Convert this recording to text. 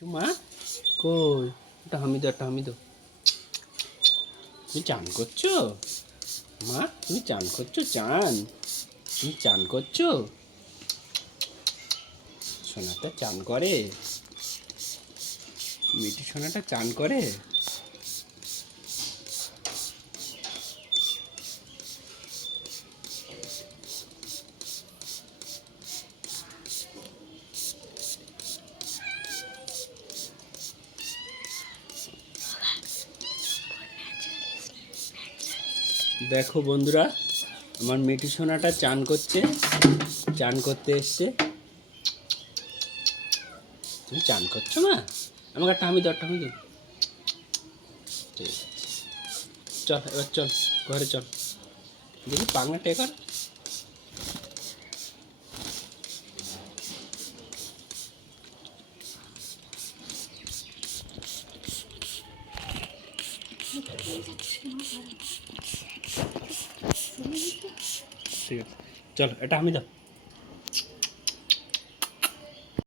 মা কই একটা হামি দাও, একটা হামি দাও। তুমি চান করছো? মা তুমি চান করছো? তুমি চান করছো? সোনাটা চান করে? মিঠু সোনাটা চান করে? দেখো বন্ধুরা, আমার মিঠু সোনাটা চান করছে, চান করতে এসছে। তুমি চান করছো মা? আমাকে একটা হামি দাও, একটা হামি দাও। ঠিক আছে, চল এবার চল, ঘরে চল। দেখি পাংনা টেকর। ঠিক আছে, চল এটা হামি দাও।